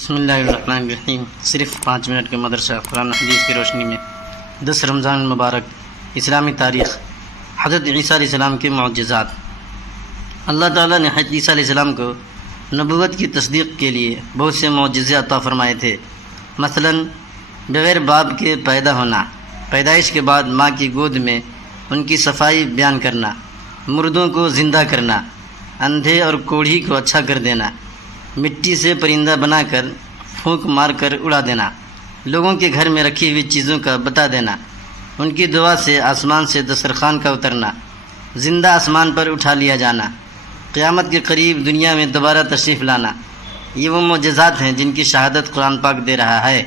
بسم اللہ الرحمن الرحیم۔ صرف 5 منٹ کے مدرسہ قرآن حدیث کی روشنی میں 10 رمضان المبارک، اسلامی تاریخ، حضرت عیسیٰ علیہ السلام کے معجزات۔ اللہ تعالیٰ نے حضرت عیسیٰ علیہ السلام کو نبوت کی تصدیق کے لیے بہت سے معجزے عطا فرمائے تھے۔ مثلا بغیر باپ کے پیدا ہونا، پیدائش کے بعد ماں کی گود میں ان کی صفائی بیان کرنا، مردوں کو زندہ کرنا، اندھے اور کوڑھی کو اچھا کر دینا، مٹی سے پرندہ بنا کر پھونک مار کر اڑا دینا، لوگوں کے گھر میں رکھی ہوئی چیزوں کا بتا دینا، ان کی دعا سے آسمان سے دسترخوان کا اترنا، زندہ آسمان پر اٹھا لیا جانا، قیامت کے قریب دنیا میں دوبارہ تشریف لانا۔ یہ وہ معجزات ہیں جن کی شہادت قرآن پاک دے رہا ہے۔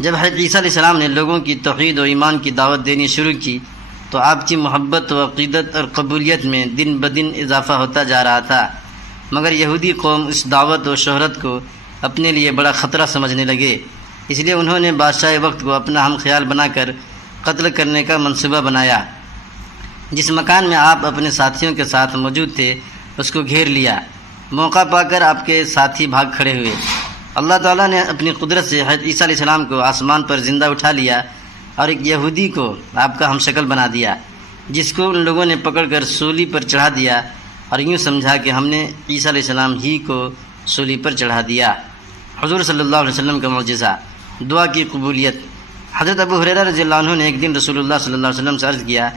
جب حضرت عیسیٰ علیہ السلام نے لوگوں کی توحید و ایمان کی دعوت دینی شروع کی تو آپ کی محبت و عقیدت اور قبولیت میں دن بدن اضافہ ہوتا جا رہا تھا، مگر یہودی قوم اس دعوت و شہرت کو اپنے لیے بڑا خطرہ سمجھنے لگے۔ اس لیے انہوں نے بادشاہ وقت کو اپنا ہم خیال بنا کر قتل کرنے کا منصوبہ بنایا۔ جس مکان میں آپ اپنے ساتھیوں کے ساتھ موجود تھے اس کو گھیر لیا۔ موقع پا کر آپ کے ساتھی بھاگ کھڑے ہوئے۔ اللہ تعالیٰ نے اپنی قدرت سے حضرت عیسیٰ علیہ السلام کو آسمان پر زندہ اٹھا لیا اور ایک یہودی کو آپ کا ہم شکل بنا دیا، جس کو ان لوگوں نے پکڑ کر سولی پر چڑھا دیا اور یوں سمجھا کہ ہم نے عیسیٰ علیہ السلام ہی کو سولی پر چڑھا دیا۔ حضور صلی اللہ علیہ وسلم کا معجزہ، دعا کی قبولیت۔ حضرت ابو ہریرہ رضی اللہ عنہ نے ایک دن رسول اللہ صلی اللہ علیہ وسلم سے عرض کیا،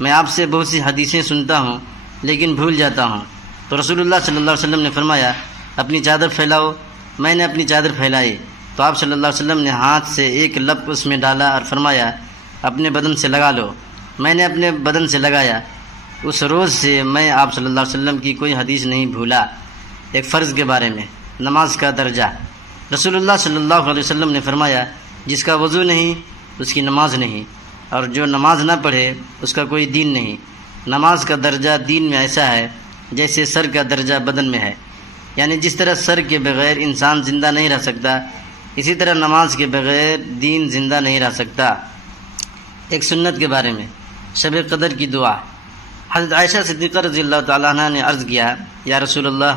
میں آپ سے بہت سی حدیثیں سنتا ہوں لیکن بھول جاتا ہوں۔ تو رسول اللہ صلی اللہ علیہ وسلم نے فرمایا، اپنی چادر پھیلاؤ۔ میں نے اپنی چادر پھیلائی تو آپ صلی اللہ علیہ وسلم نے ہاتھ سے ایک لپ اس میں ڈالا اور فرمایا، اپنے بدن سے لگا لو۔ میں نے اپنے بدن سے لگایا۔ اس روز سے میں آپ صلی اللہ علیہ وسلم کی کوئی حدیث نہیں بھولا۔ ایک فرض کے بارے میں، نماز کا درجہ۔ رسول اللہ صلی اللہ علیہ وسلم نے فرمایا، جس کا وضو نہیں اس کی نماز نہیں، اور جو نماز نہ پڑھے اس کا کوئی دین نہیں۔ نماز کا درجہ دین میں ایسا ہے جیسے سر کا درجہ بدن میں ہے، یعنی جس طرح سر کے بغیر انسان زندہ نہیں رہ سکتا، اسی طرح نماز کے بغیر دین زندہ نہیں رہ سکتا۔ ایک سنت کے بارے میں، شب قدر کی دعا۔ حضرت عائشہ صدیقہ رضی اللہ تعالیٰ عنہ نے عرض کیا، یا رسول اللہ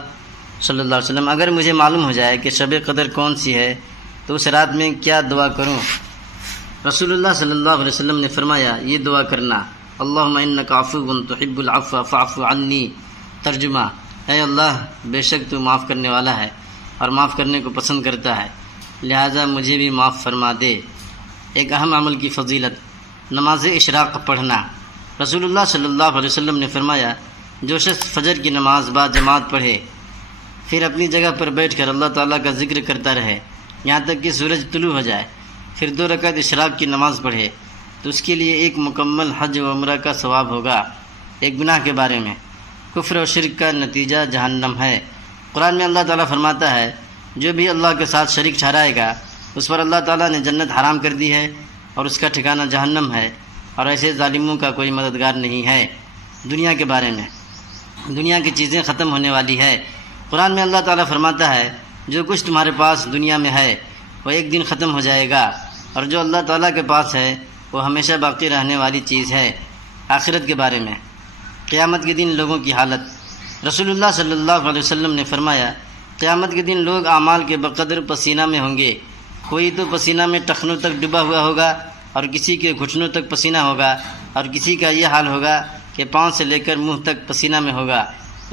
صلی اللہ علیہ وسلم، اگر مجھے معلوم ہو جائے کہ شب قدر کون سی ہے تو اس رات میں کیا دعا کروں؟ رسول اللہ صلی اللہ علیہ وسلم نے فرمایا، یہ دعا کرنا، اللہم انک عفو تحب العفو فاعف عنی۔ ترجمہ، اے اللہ بے شک تو معاف کرنے والا ہے اور معاف کرنے کو پسند کرتا ہے، لہٰذا مجھے بھی معاف فرما دے۔ ایک اہم عمل کی فضیلت، نماز اشراق پڑھنا۔ رسول اللہ صلی اللہ علیہ وسلم نے فرمایا، جو شخص فجر کی نماز با جماعت پڑھے پھر اپنی جگہ پر بیٹھ کر اللہ تعالیٰ کا ذکر کرتا رہے یہاں تک کہ سورج طلوع ہو جائے، پھر 2 رکعت اشراق کی نماز پڑھے تو اس کے لیے ایک مکمل حج و عمرہ کا ثواب ہوگا۔ ایک گناہ کے بارے میں، کفر و شرک کا نتیجہ جہنم ہے۔ قرآن میں اللہ تعالیٰ فرماتا ہے، جو بھی اللہ کے ساتھ شریک ٹھہرائے گا اس پر اللہ تعالیٰ نے جنت حرام کر دی ہے اور اس کا ٹھکانہ جہنم ہے، اور ایسے ظالموں کا کوئی مددگار نہیں ہے۔ دنیا کے بارے میں، دنیا کی چیزیں ختم ہونے والی ہے۔ قرآن میں اللہ تعالیٰ فرماتا ہے، جو کچھ تمہارے پاس دنیا میں ہے وہ ایک دن ختم ہو جائے گا، اور جو اللہ تعالیٰ کے پاس ہے وہ ہمیشہ باقی رہنے والی چیز ہے۔ آخرت کے بارے میں، قیامت کے دن لوگوں کی حالت۔ رسول اللہ صلی اللہ علیہ وسلم نے فرمایا، قیامت کے دن لوگ اعمال کے بقدر پسینہ میں ہوں گے، کوئی تو پسینہ میں ٹخنوں تک ڈوبا ہوا ہوگا اور کسی کے گھٹنوں تک پسینہ ہوگا، اور کسی کا یہ حال ہوگا کہ پاؤں سے لے کر منہ تک پسینہ میں ہوگا،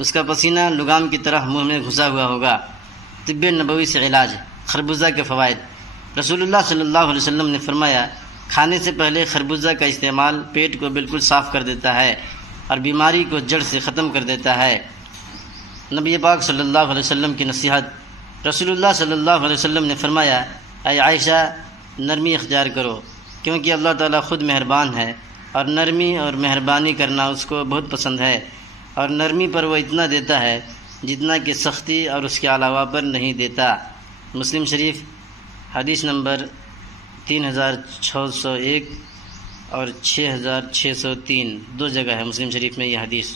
اس کا پسینہ لگام کی طرح منہ میں گھسا ہوا ہوگا۔ طب نبوی سے علاج، خربوزہ کے فوائد۔ رسول اللہ صلی اللہ علیہ وسلم نے فرمایا، کھانے سے پہلے خربوزہ کا استعمال پیٹ کو بالکل صاف کر دیتا ہے اور بیماری کو جڑ سے ختم کر دیتا ہے۔ نبی پاک صلی اللہ علیہ وسلم کی نصیحت۔ رسول اللہ صلی اللہ علیہ وسلم نے فرمایا، اے عائشہ نرمی اختیار کرو، کیونکہ اللہ تعالیٰ خود مہربان ہے اور نرمی اور مہربانی کرنا اس کو بہت پسند ہے، اور نرمی پر وہ اتنا دیتا ہے جتنا کہ سختی اور اس کے علاوہ پر نہیں دیتا۔ مسلم شریف حدیث نمبر 3601 اور 6603، 2 جگہ ہے مسلم شریف میں یہ حدیث۔